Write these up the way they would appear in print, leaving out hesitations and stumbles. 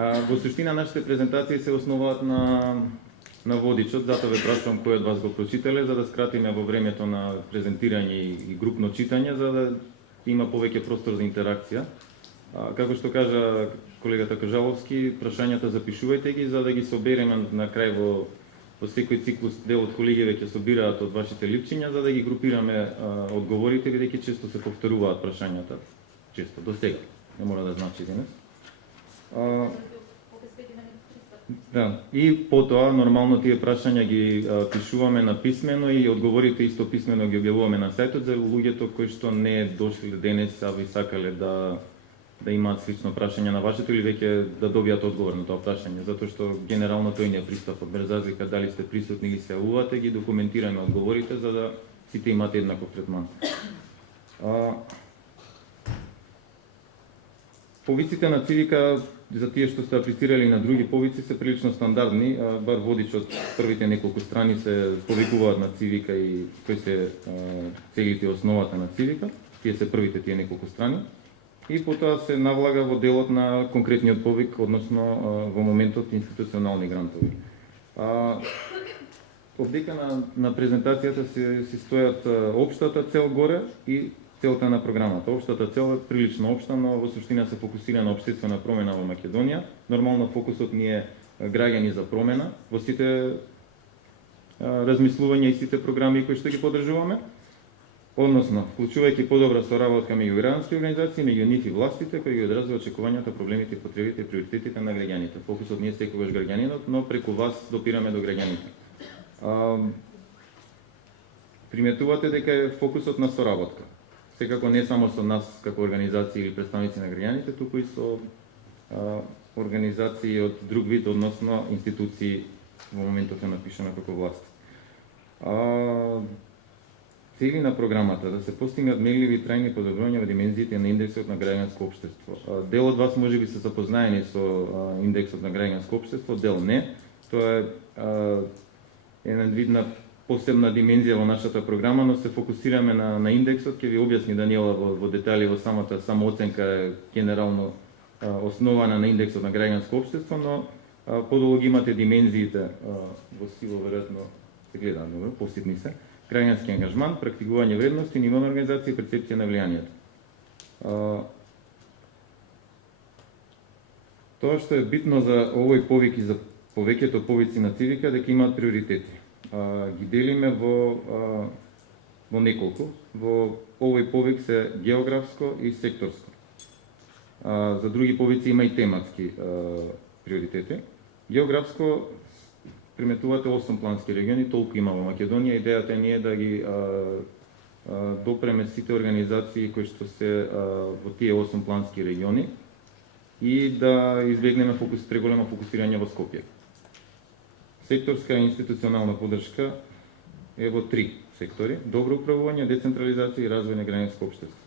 Во суштина нашите презентации се основаат на водичот, затоа ве прашувам кој од вас го прочитале, за да скратиме во времето на презентирање и групно читање, за да има повеќе простор за интеракција. Како што кажа колегата Кажаловски, прашањата запишувајте ги, за да ги собереме на крај во секој циклус дел од колегите ќе собираат од вашите липчиња, за да ги групираме одговорите, бидејќи често се повторуваат прашањата. Често, до сега. Не мора да значи денес. Да, и потоа нормално тие прашања ги пишуваме на писмено и одговорите исто писмено ги објавуваме на сајтот за луѓето кои што не дошле денес, а ви сакале да имаат слично прашање на вашето или веќе да добијат одговор на тоа прашање, затоа што генерално тој не е пристапот, без разлика дали сте присутни или се јавувате, ги документираме одговорите за да сите имате еднаков третман. Повиците на Цивика, за тие што сте аплицирали на други повици, се прилично стандардни, бар водичот првите неколку страни се повикуваат на Цивика и кои се целите и основата на Цивика, тие се првите тие неколку страни, и потоа се навлага во делот на конкретниот повик, односно во моментот институционални грантови. Обдека на презентацијата се стојат општата цел горе и целта на програмата. Општата цел е прилично општа, но во суштина се фокусира на општествена промена во Македонија. Нормално фокусот ни е граѓани за промена во сите размислувања и сите програми кои што ги поддржуваме. Односно, вклучувајќи подобра соработка меѓу граѓански организации, меѓу нив и властите, кои ги одразува очекувањата, проблемите, потребите и приоритетите на граѓаните. Фокусот не е секогаш граѓанинот, но преку вас допираме до граѓаните. Приметувате дека е фокусот на соработка. Секако не само со нас како организации или представници на граѓаните, туку и со организации од друг вид, односно институции во моментот е напишано како власт. Цели на програмата да се постигнат мерливи и трајни подобрувања во димензиите на индексот на граѓанско општество. Дел од вас можеби се запознаени со индексот на граѓанско општество, дел не. Тоа е еден вид на посебна димензија во нашата програма, но се фокусираме на индексот, ќе ви објасни Даниела во детали, во самата самооценка е генерално основана на индексот на граѓанско општество, но подолго ги имате димензиите во сило, веројатно се гледа, поситни се, граѓански ангажман, практикување вредности, ниво на организација и перцепција на влијанието. Тоа што е битно за овој повик и за повеќето повици на Цивика, дека имаат приоритети. Ги делиме во неколку. Во овој повик се географско и секторско. За други повици има и тематски приоритети. Географско приметувате 8 плански региони, толку има во Македонија. Идејата ни е да ги допреме сите организации кои што се во тие 8 плански региони и да избегнеме преголемо фокусирање во Скопје. Секторска и институционална поддршка е во 3 сектори: добро управување, децентрализација и развој на граѓанско општество.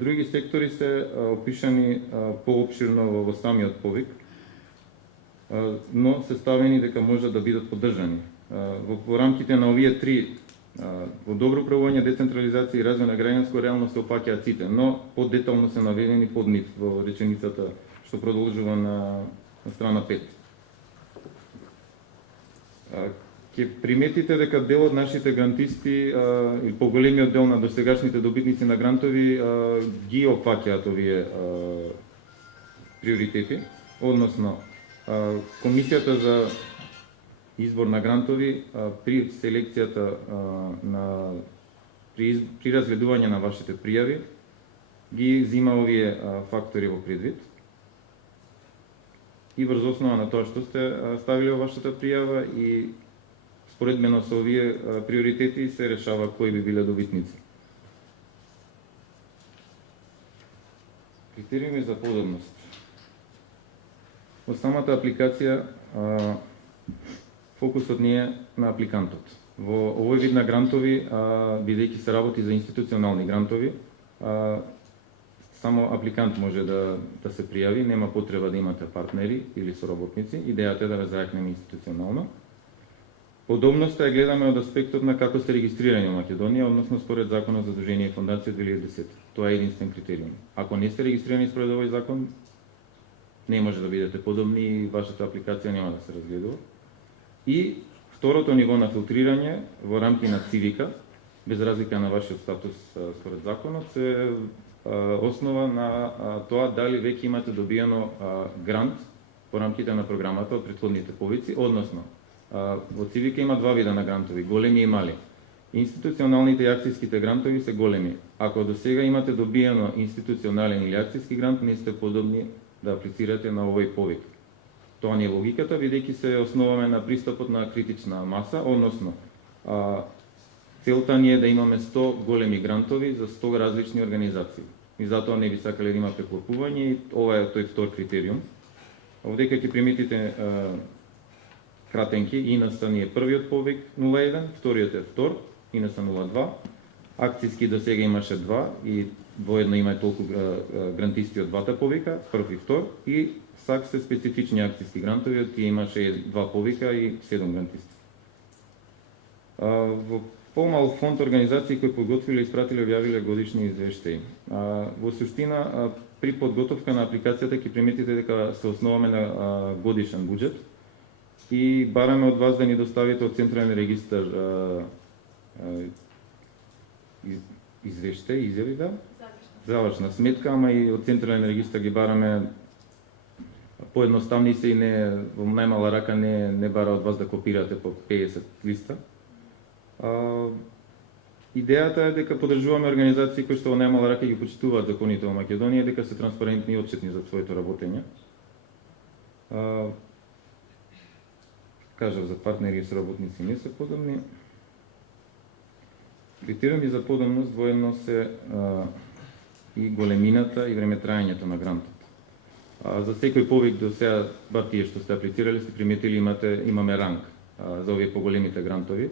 Други сектори се опишани поопширно во самиот повик, но се ставени дека може да бидат поддржани. Во рамките на овие 3, во добро управување, децентрализација и развој на граѓанско, реално се опаќаат сите, но подетално се наведени под нив во реченицата што продолжува на страна 5. Ќе приметите дека дел од нашите грантисти и поголемиот дел на досегашните добитници на грантови ги опфаќаат овие приоритети, односно Комисијата за избор на грантови при селекцијата при разгледување на вашите пријави ги зима овие фактори во предвид. И врз основа на тоа што сте ставили во вашата пријава и споредбено со овие приоритети се решава кои би биле добитници. Критериуми за подобност. Во самата апликација фокусот ни е на апликантот. Во овој вид на грантови, бидејќи се работи за институционални грантови, само апликант може да се пријави, нема потреба да имате партнери или соработници. Идејата е да ве зајакнеме институционално. Подобноста ја гледаме од аспектот на како сте регистрирани во Македонија, односно според Законот за Дружение и фондација 2010. Тоа е единствен критериум. Ако не сте регистрирани според овој закон, не може да бидете подобни и вашата апликација нема да се разгледува. И второто ниво на филтрирање во рамки на цивика, без разлика на вашиот статус според законот, се основа на тоа дали веќе имате добиено грант по рамките на програмата од претходните повици, односно во цивика има два вида на грантови, големи и мали. Институционалните и акцијските грантови се големи. Ако до сега имате добиено институционален или акцијски грант, не сте подобни да аплицирате на овој повик. Тоа не е логиката, бидејќи се основаме на пристапот на критична маса, односно целта ни е да имаме 100 големи грантови за 100 различни организации. И затоа не би сакале да има преклопување и ова е тој втор критериум. Овдека ќе приметите кратенки, ИНС ни е првиот повик 01, вториот е втор, ИНС 02, акцијски до сега имаше 2 и воедно има толку грантисти од двата повика, прв и втор, и САК се специфични акцијски грантови, од тие имаше 2 повика и 7 грантисти. Во помал фонд организации кои подготвиле, испратиле, објавиле годишни извештаи. Во суштина, при подготовка на апликацијата ќе приметите дека се основаме на годишен буџет и бараме од вас да ни доставите од Централен регистар извештаи, изјави, да? Завршна сметка, ама и од Централен регистар ги бараме поедноставни се и не во најмала рака не бара од вас да копирате по 50 листа. Идејата е дека поддржуваме организации кои што во најмала рака ги почитуваат законите во Македонија, дека се транспарентни и отчетни за своето работење. Кажав за партнери и сработници не се подобни. Критериуми за подобност воедно се и големината и времетраењето на грантот. За секој повик до сега, бар тие што сте аплицирали, сте приметили имаме ранг за овие поголемите грантови.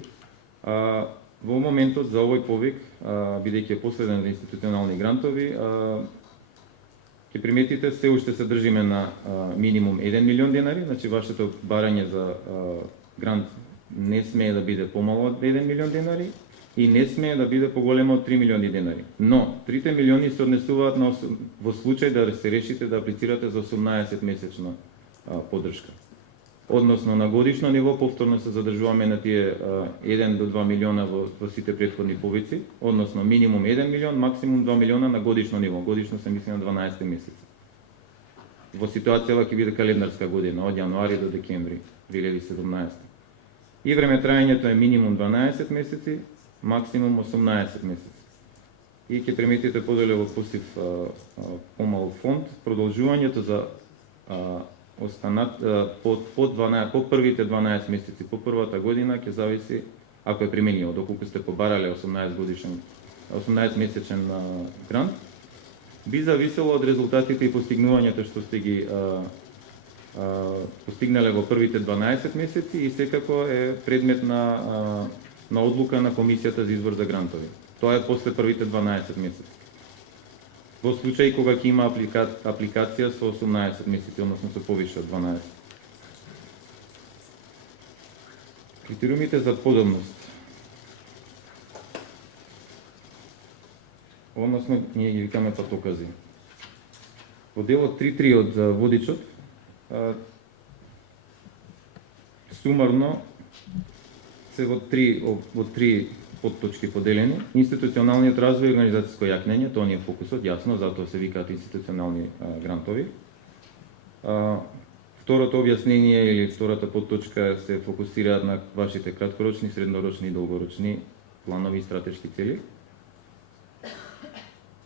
Во моментот за овој повик, бидејќи е последен за институционални грантови, ќе приметите се уште се држиме на минимум 1 милион денари, значи вашето барање за грант не смее да биде помало од 1 милион денари и не смее да биде поголемо од 3 милиони денари. Но 3 милиони се однесуваат во случај да се решите да аплицирате за 18 месечна поддршка. Односно на годишно ниво повторно се задржуваме на тие 1 до 2 милиона во сите претходни повици, односно минимум 1 милион, максимум 2 милиона на годишно ниво. Годишно се мисли на 12 месеци. Во ситуацијава ќе биде календарска година од јануари до декември 2017. И времетраењето е минимум 12 месеци, максимум 18 месеци. И ќе приметите подоле во посив помал фонд, продолжувањето за по првите 12 месеци по првата година ќе зависи, ако е применливо, доколку сте побарале 18 месечен грант, би зависело од резултатите и постигнувањето што сте ги постигнале во првите 12 месеци и секако е предмет на одлука на Комисијата за избор за грантови. Тоа е после првите 12 месеци. Во случај кога ќе има апликација со 18 месеци, односно со повише од 12. Критериумите за подобност. Односно, ние ги викаме патокази. Во делот 3.3 од водичот, сумарно се во три подточки поделени. Институционалниот развој и организацијско јакнење, тоа ни е фокусот, јасно, затоа се викаат институционални грантови. Второто објаснение или втората подточка се фокусираат на вашите краткорочни, среднорочни и долгорочни планови и стратешки цели.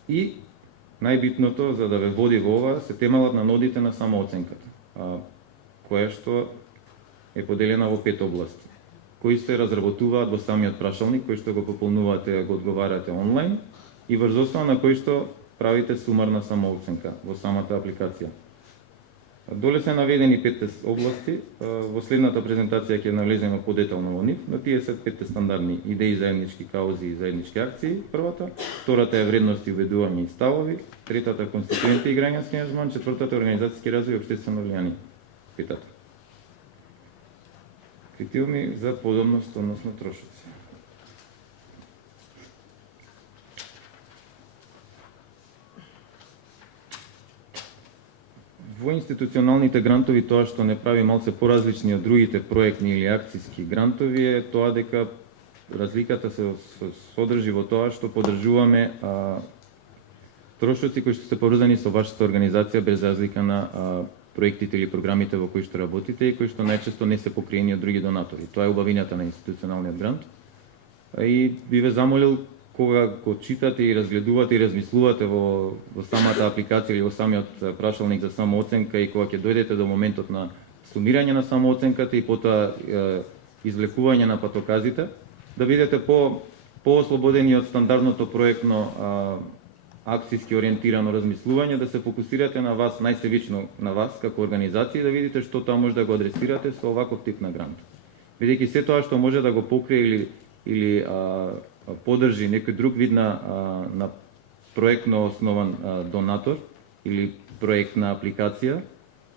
И најбитното за да ве води во ова се темелат на нодите на самооценката, која што е поделена во 5 области, кои се разработуваат во самиот прашалник, кој што го пополнувате, го одговарате онлайн и врз основа на кој што правите сумарна самооценка во самата апликација. Доле се наведени 5 области, во следната презентација ќе навлеземе подетално во нив, но тие се 5 стандардни идеи, заеднички каузи и заеднички акции, првата, втората е вредности, убедување и ставови, третата конституенти и граѓански ангажман, четвртата организацијски развој и општествено влијание, петата. Критериуми за подобност, односно трошоци. Во институционалните грантови тоа што не прави малце поразлични од другите проектни или акциски грантови е тоа дека разликата се содржи во тоа што поддржуваме трошоци кои што се поврзани со вашата организација без разлика на проектите или програмите во кои што работите и кои што најчесто не се покриени од други донатори. Тоа е убавината на институционалниот грант. И би ве замолил кога го читате и разгледувате и размислувате во самата апликација или во самиот прашалник за самооценка и кога ќе дојдете до моментот на сумирање на самооценката и потоа извлекување на патоказите, да бидете по-ослободени од стандардното проектно акцијски ориентирано размислување, да се фокусирате на вас, најсевично на вас како организација и да видите што тоа може да го адресирате со оваков тип на грант. Бидејќи се тоа што може да го покрие или поддржи некој друг вид на проектно основан донатор или проектна апликација,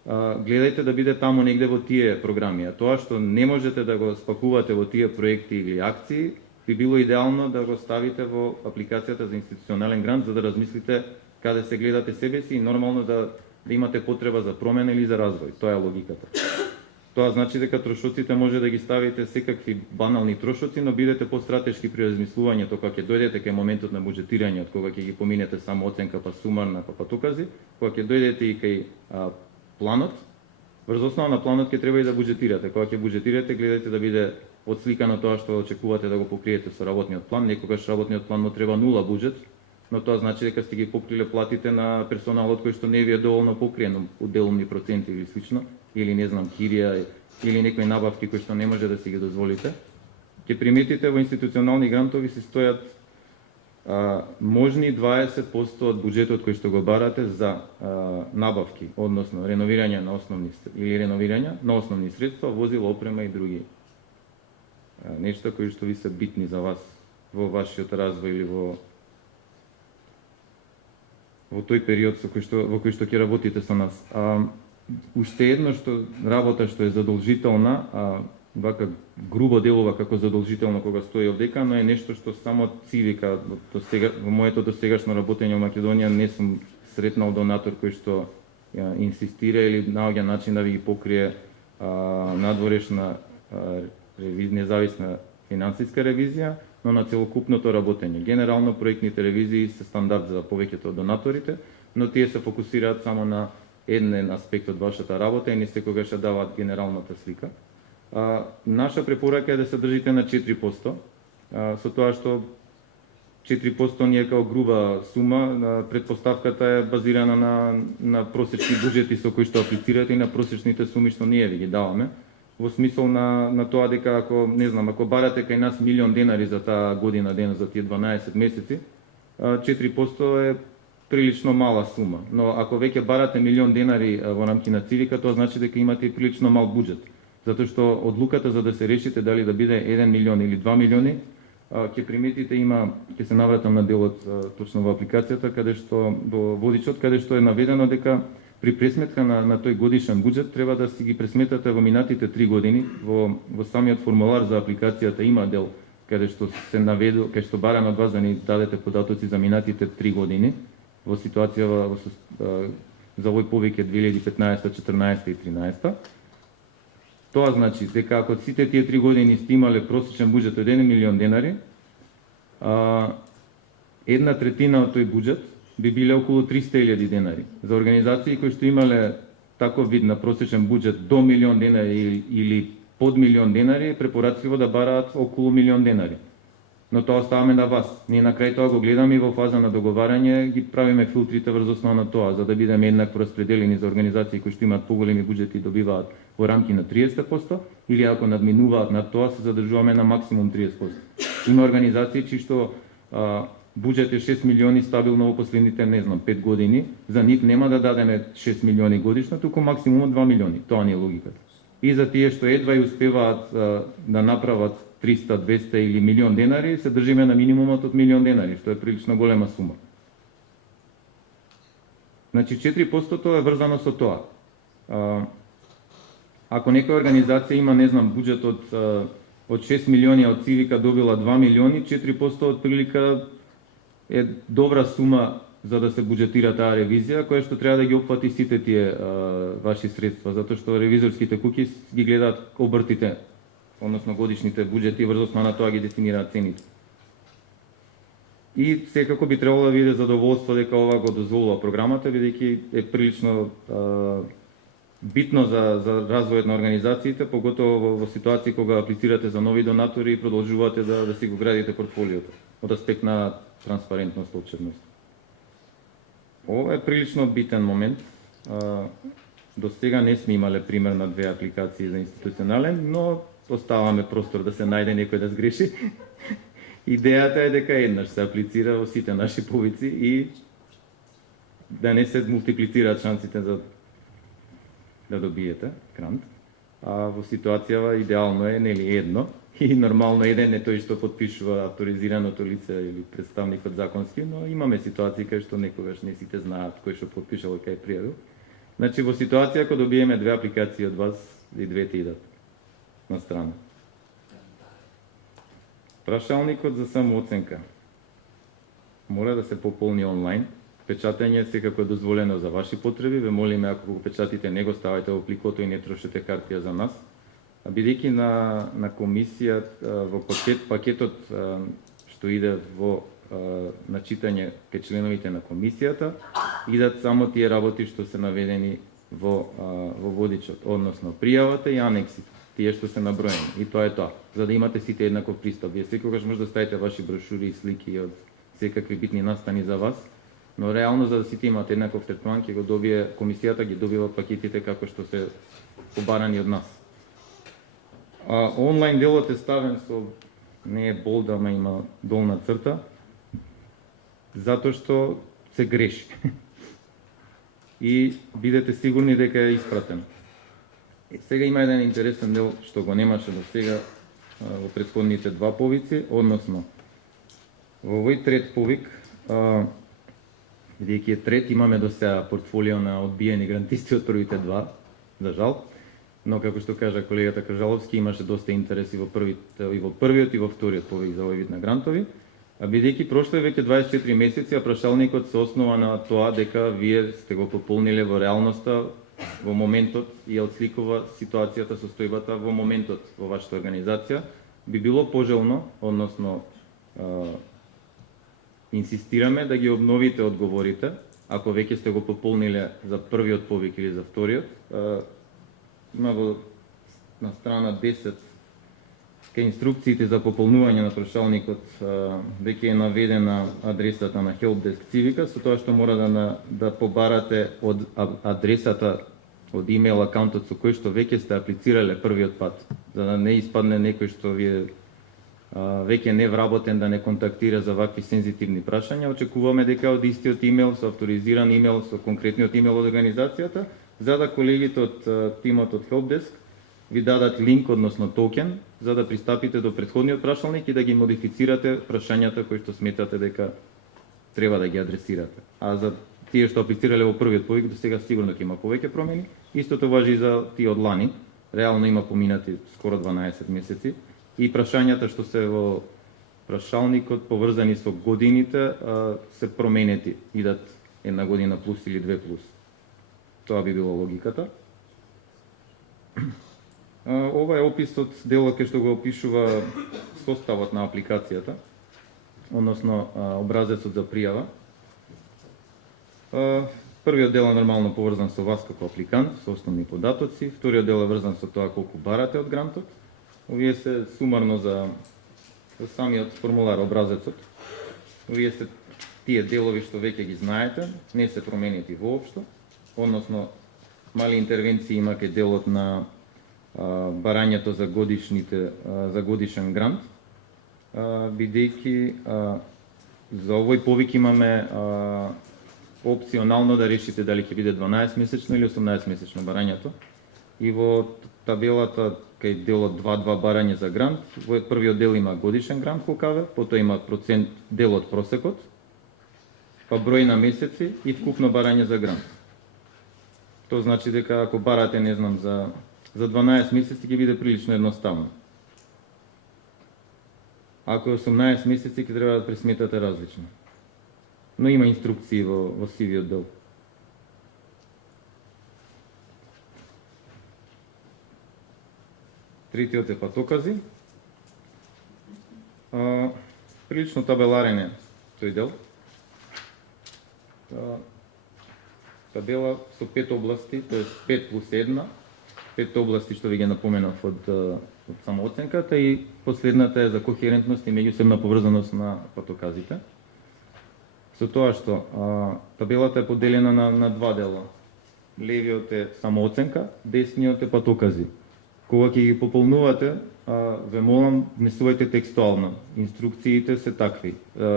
гледајте да биде таму негде во тие програми. А тоа што не можете да го спакувате во тие проекти или акции, би било идеално да го ставите во апликацијата за институционален грант, за да размислите каде се гледате себе си и нормално да имате потреба за промена или за развој. Тоа е логиката. Тоа значи дека трошоците може да ги ставите секакви банални трошоци, но бидете постратешки при размислувањето кога ќе дојдете кај моментот на буџетирање, од кога ќе ги поминете само оценка па сумарна па патокази, кога ќе дојдете и кај планот, врз основа на планот ќе треба и да буџетирате. Кога ќе буџетирате, гледајте да биде отсликано тоа што очекувате да го покриете со работниот план. Некогаш работниот план му треба нула буџет, но тоа значи дека сте ги покриле платите на персоналот кој што не ви е доволно покриено од делумни проценти или слично, или не знам кирија или некои набавки кои што не може да си ги дозволите. Ќе приметите во институционални грантови се стојат можни 20% од буџетот кој што го барате за набавки, односно реновирање на основни средства, возила, опрема и други нешта кои што ви се битни за вас во вашиот развој или во тој период во кој што ќе работите со нас. Уште едно работа што е задолжителна, вака грубо делува како задолжително кога стои овдека, но е нешто што само цивика во моето досегашно работење во Македонија не сум сретнал донатор кој што инсистира или наоѓа начин да ви ги покрие надворешна независна финансиска ревизија, но на целокупното работење. Генерално проектните ревизии се стандард за повеќето од донаторите, но тие се фокусираат само на еден аспект од вашата работа и не секогаш ја даваат генералната слика. Наша препорака е да се држите на 4%, со тоа што 4% не е као груба сума, предпоставката е базирана на просечни буџети со кои што аплицирате и на просечните суми што ние ви ги даваме, во смисол на тоа дека ако барате кај нас $1.000.000 за таа година ден, за тие 12 месеци, 4% е прилично мала сума. Но ако веќе барате $1.000.000 во рамки на цивика, тоа значи дека имате прилично мал буџет. Затоа што одлуката за да се решите дали да биде 1 милион или 2 милиони, ќе приметите ќе се навратам на делот точно во апликацијата, во водичот, каде што е наведено дека при пресметка на тој годишен буџет треба да си ги пресметате во минатите 3 години. Во самиот формулар за апликацијата има дел каде што се наведу, каде што бараме од вас да ни дадете податоци за минатите 3 години во ситуација за овој повеќе 2015, 14 и 13. Тоа значи дека ако сите тие 3 години сте имале просечен буџет од $1 милион, 1/3 од тој буџет би биле околу $300,000. За организации кои што имале таков вид на просечен буџет до $1 милион или под $1 милион, препорачливо да бараат околу $1 милион. Но тоа оставаме на вас. Ние на крај тоа го гледаме и во фаза на договарање ги правиме филтрите врз основа на тоа, за да бидеме еднакво распределени за организации кои што имаат поголеми буџети и добиваат во рамки на 30%, или ако надминуваат над тоа се задржуваме на максимум 30%. Има организации чии што буџет е 6 милиони стабилно во последните, 5 години, за нив нема да дадеме 6 милиони годишно, туку максимум 2 милиони. Тоа не е логиката. И за тие што едва и успеваат да направат 300, 200 или $1 милион, се држиме на минимумот од $1 милион, што е прилично голема сума. Значи 4% е врзано со тоа. Ако некоја организација има, буџет од 6 милиони, од цивика добила 2 милиони, 4% од прилика е добра сума за да се буџетира таа ревизија, која што треба да ги опфати сите тие ваши средства, затоа што ревизорските куќи ги гледаат обртите, односно годишните буџети, врз основа на тоа ги дефинираат цените. И секако би требало да биде задоволство дека ова го дозволува програмата, бидејќи е прилично битно за развојот на организациите, поготово во ситуации кога аплицирате за нови донатори и продолжувате да си го градите портфолиото од аспект на транспарентност и отчетност. Ова е прилично битен момент. До сега не сме имале пример на две апликации за институционален, но оставаме простор да се најде некој да сгреши. Идејата е дека еднаш се аплицира во сите наши повици и да не се мултиплицираат шансите за да добиете грант. А во ситуацијава идеално е нели едно и нормално еден е тој што подпишува авторизираното лице или представникот законски, но имаме ситуации кај што некогаш не сите знаат кој што подпишал и кај пријавил. Значи во ситуација кога добиеме две апликации од вас и двете идат на страна. Прашалникот за самооценка мора да се пополни онлайн. Печатање секако е дозволено за ваши потреби. Ве молиме, ако го печатите, не го ставајте во пликото и не трошете картија за нас. А бидејќи на комисија во пакетот што иде во на читање кај членовите на комисијата, идат само тие работи што се наведени во водичот, односно пријавата и анексите, тие што се наброени. И тоа е тоа, за да имате сите еднаков пристап. Вие секогаш може да ставите ваши брошури и слики од секакви битни настани за вас, но реално за да сите имате еднаков третман, ќе го добие комисијата, ги добива пакетите како што се побарани од нас. Онлайн делот е ставен со не е болд, ама има долна црта, затоа што се греши. И бидете сигурни дека е испратен. Сега има еден интересен дел што го немаше до сега во претходните два повици, односно во овој трет повик, бидејќи е трет, имаме до сега портфолио на одбиени грантисти од првите два, за жал, но како што кажа колегата Кажаловски, имаше доста интереси во првиот и во вториот повик за овој вид на грантови, а бидејќи прошли веќе 24 месеци, а прашалникот се основа на тоа дека вие сте го пополниле во реалноста во моментот и отсликува ситуацијата, состојбата во моментот во вашата организација, би било пожелно, односно инсистираме да ги обновите одговорите, ако веќе сте го пополниле за првиот повик или за вториот. Има на страна 10 кај инструкциите за пополнување на прашалникот веќе е наведена адресата на Helpdesk Civica, со тоа што мора да побарате од адресата од имейл акаунтот со кој што веќе сте аплицирале првиот пат, за да не испадне некој што вие веќе не вработен да не контактира за вакви сензитивни прашања. Очекуваме дека од истиот имейл, со авторизиран имейл, со конкретниот имейл од организацијата, за да колегите од тимот од Helpdesk ви дадат линк, односно токен, за да пристапите до претходниот прашалник и да ги модифицирате прашањата кои што сметате дека треба да ги адресирате. А за тие што аплицирале во првиот повик, до сега сигурно ќе има повеќе промени. Истото важи и за тие од лани. Реално има поминати скоро 12 месеци. И прашањата што се во прашалникот поврзани со годините се променети, идат една година плюс или две плюс. Тоа би било логиката. Ова е описот, делот кај што го опишува составот на апликацијата, односно образецот за пријава. Првиот дел е нормално поврзан со вас како апликант, со основни податоци. Вториот дел е врзан со тоа колку барате од грантот. Овие се сумарно за самиот формулар образецот. Овие се тие делови што веќе ги знаете, не се променети воопшто, односно мали интервенции има кај делот на барањето за годишен грант, бидејќи за овој повик имаме опционално да решите дали ќе биде 12 месечно или 18 месечно барањето. И во табелата кај делот 2.2 барање за грант, во првиот дел има годишен грант ККВ, потоа има процент дел од просекот, па број на месеци и вкупно барање за грант. Тоа значи дека ако барате, не знам, за 12 месеци ќе биде прилично едноставно. Ако е 18 месеци ќе треба да пресметате различно. но има инструкции во сивиот дел. Третиот е патокази. Прилично табеларен е тој дел. Табела со 5 области, т.е. 5 плюс 1, 5 области што ви ги напоменав од самооценката и последната е за кохерентност и меѓусебна поврзаност на патоказите. Со тоа што табелата е поделена на два дела. Левиот е самооценка, десниот е патокази. Кога ќе ги пополнувате, ве молам, внесувајте текстуално. Инструкциите се такви.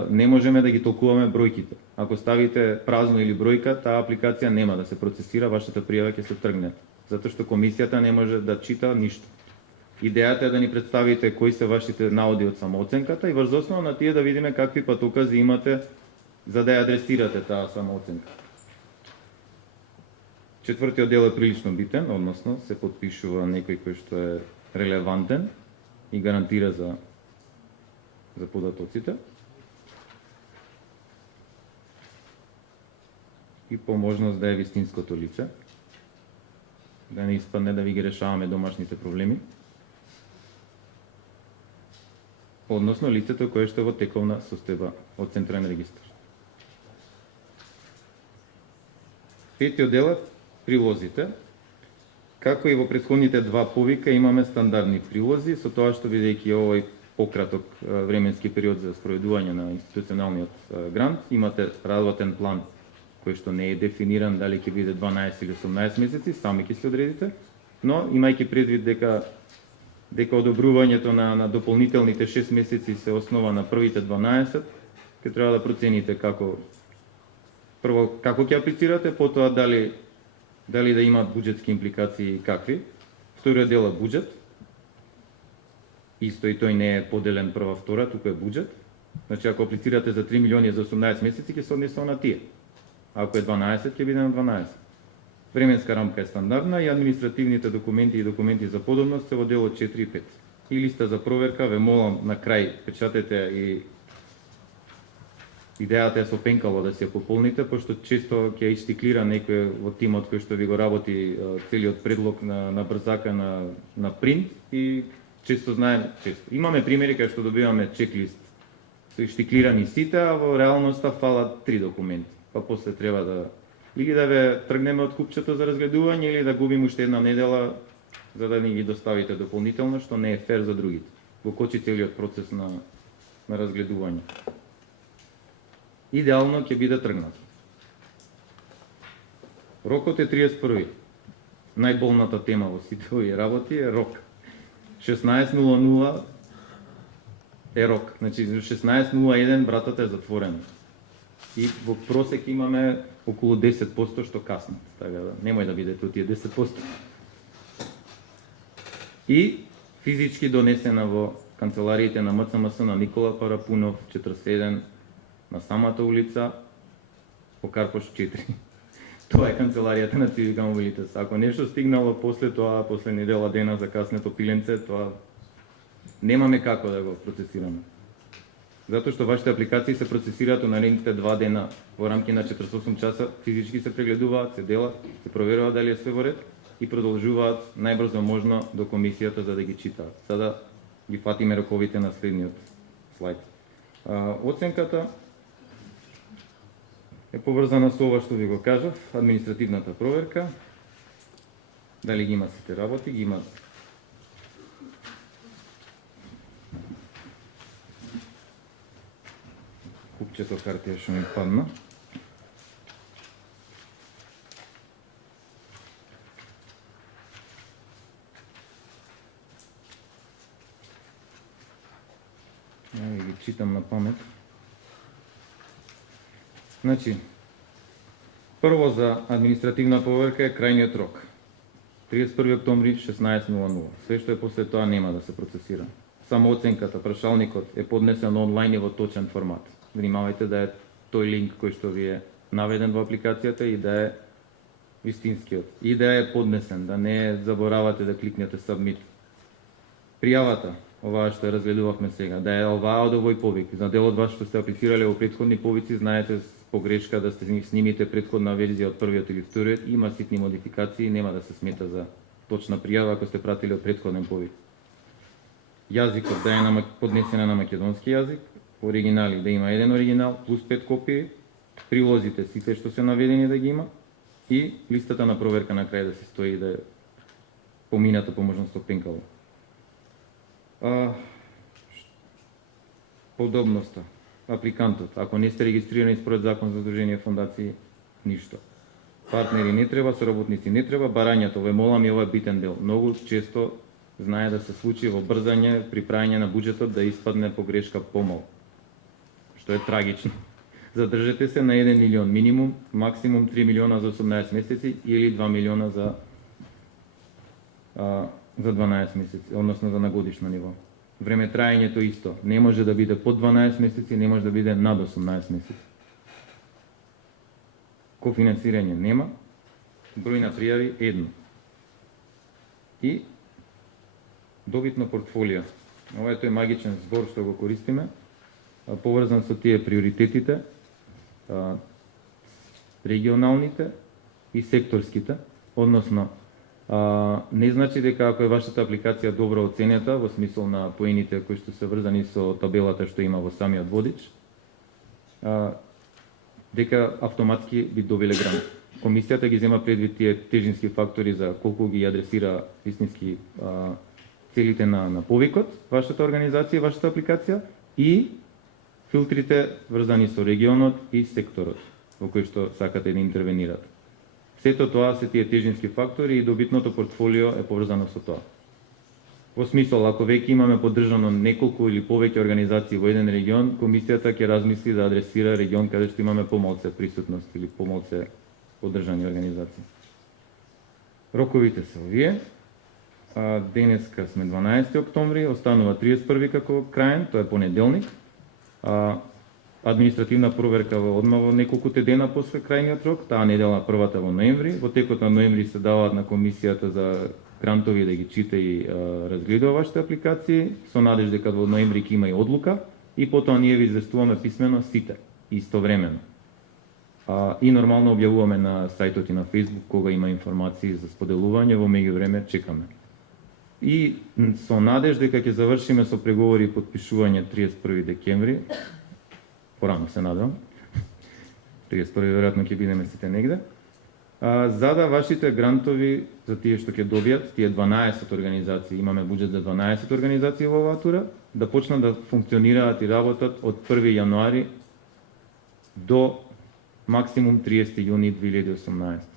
Не можеме да ги толкуваме бројките. Ако ставите празно или бројка, таа апликација нема да се процесира, вашата пријава ќе се тргне. Затоа што комисијата не може да чита ништо. Идејата е да ни представите кои се вашите наоди од самооценката и врз основа на тие да видиме какви патокази имате за да ја адресирате таа самооценка. Четвртиот дел е прилично битен, односно се подпишува некој кој што е релевантен и гарантира за податоците. И по можност да е вистинското лице, да не испадне да ви ги решаваме домашните проблеми. Односно лицето кое што е во тековна состојба од Централен регистар. Петиот дел е прилозите. Како и во претходните два повика имаме стандардни прилози, со тоа што бидејќи овој пократок временски период за спроведување на институционалниот грант, имате работен план кој што не е дефиниран дали ќе биде 12 или 18 месеци, сами ќе се одредите, но имајќи предвид дека одобрувањето на дополнителните 6 месеци се основа на првите 12, ќе треба да процените како ќе аплицирате, потоа дали да имаат буџетски импликации и какви. Вториот дел е буџет. Исто и тој не е поделен прва втора, туку е буџет. Значи ако аплицирате за 3 милиони за 18 месеци ќе се однесува на тие. Ако е 12 ќе биде на 12. Временска рамка е стандардна и административните документи и документи за подобност се во делот 4 и 5. И листа за проверка, ве молам на крај печатете и идејата е со пенкало да се пополните, пошто често ќе иштиклира некој во тимот кој што ви го работи целиот предлог на брзака на принт и често имаме примери кај што добиваме чеклист со иштиклирани сите, а во реалноста фалат 3 документи. Па после треба да или да ве тргнеме од купчето за разгледување или да губиме уште една недела за да ни ги доставите дополнително, што не е фер за другите. Го кочи целиот процес на разгледување. Идеално ќе биде тргнат. Рокот е 31. Најболната тема во сите овие работи е рок. 16:00 е рок. Значи 16:01 братата е затворен. И во просек имаме околу 10% што каснат. Така да немој да бидете од тие 10%. И физички донесена во канцелариите на МЦМС на Никола Парапунов 41 на самата улица по Карпош 4. Тоа е канцеларијата на Цивика Мобилитет. Ако нешто стигнало после тоа, после недела дена за каснето пиленце, тоа немаме како да го процесираме. Затоа што вашите апликации се процесираат на наредните 2 дена во рамки на 48 часа, физички се прегледуваат, се делат, се проверува дали е све во ред и продолжуваат најбрзо можно до комисијата за да ги читаат. Сада ги фатиме роковите на следниот слайд. Оценката е поврзана со ова што ви го кажав, административната проверка, дали ги има сите работи, ги има. Купчето хартија што ми падна. Ја ги читам на памет. Значи, прво за административна проверка е крајниот рок. 31 октомври 16:00. Све што е после тоа нема да се процесира. Само оценката, прашалникот е поднесен онлайн и во точен формат. Внимавајте да е тој линк кој што ви е наведен во апликацијата и да е вистинскиот. И да е поднесен, да не заборавате да кликнете submit. Пријавата, оваа што ја разгледувавме сега, да е оваа од овој повик. За дел од вас што сте аплицирале во претходни повици, знаете погрешка да сте снимите претходна верзија од првиот или вториот, има ситни модификации, нема да се смета за точна пријава ако сте пратили од претходен повик. Јазикот да е поднесена на македонски јазик, оригинали да има еден оригинал плюс 5 копии, прилозите сите што се наведени да ги има и листата на проверка на крај да се стои да е помината по можност пенкаво. Подобноста. Апликантот, ако не сте регистрирани според закон за здружение фондации, ништо. Партнери не треба, соработници не треба, барањето, ве молам и ова е битен дел. Многу често знае да се случи во брзање при правење на буџетот да испадне погрешка помал, што е трагично. Задржете се на 1 милион минимум, максимум 3 милиона за 18 месеци или 2 милиона за 12 месеци, односно за на годишно ниво. Време траењето исто, не може да биде под 12 месеци, не може да биде над 18 месеци. Кофинансирање нема, број на пријави едно. И добитно портфолио. Ова е тој магичен збор што го користиме, поврзан со тие приоритетите, регионалните и секторските, односно не значи дека ако е вашата апликација добро оценета во смисол на поените кои што се врзани со табелата што има во самиот водич, дека автоматски би добиле грант. Комисијата ги зема предвид тие тежински фактори за колку ги адресира вистински целите на повикот, вашата организација, вашата апликација и филтрите врзани со регионот и секторот во кој што сакате да интервенирате. Сето тоа се тие тежински фактори и добитното портфолио е поврзано со тоа. Во смисол, ако веќе имаме поддржано неколку или повеќе организации во еден регион, комисијата ќе размисли да адресира регион каде што имаме помалце присутност или помалце поддржани организации. Роковите се овие. Денеска сме 12 октомври, останува 31 како краен, тоа е понеделник. Административна проверка во неколку дена после крајниот рок, таа недела првата во ноември. Во текот на ноември се даваат на комисијата за грантови да ги чита и разгледува вашите апликации, со надеж дека во ноември ќе има и одлука и потоа ние ви известуваме писмено сите, истовремено. И нормално објавуваме на сајтот и на Facebook кога има информации за споделување, во меѓувреме чекаме. И со надеж дека ќе завршиме со преговори и подпишување 31 декември, порано се надевам, 31 веројатно ќе бидеме сите негде, за да вашите грантови за тие што ќе добијат, тие 12 организации, имаме буџет за 12 организации во оваа тура, да почнат да функционираат и работат од 1 јануари до максимум 30 јуни 2018.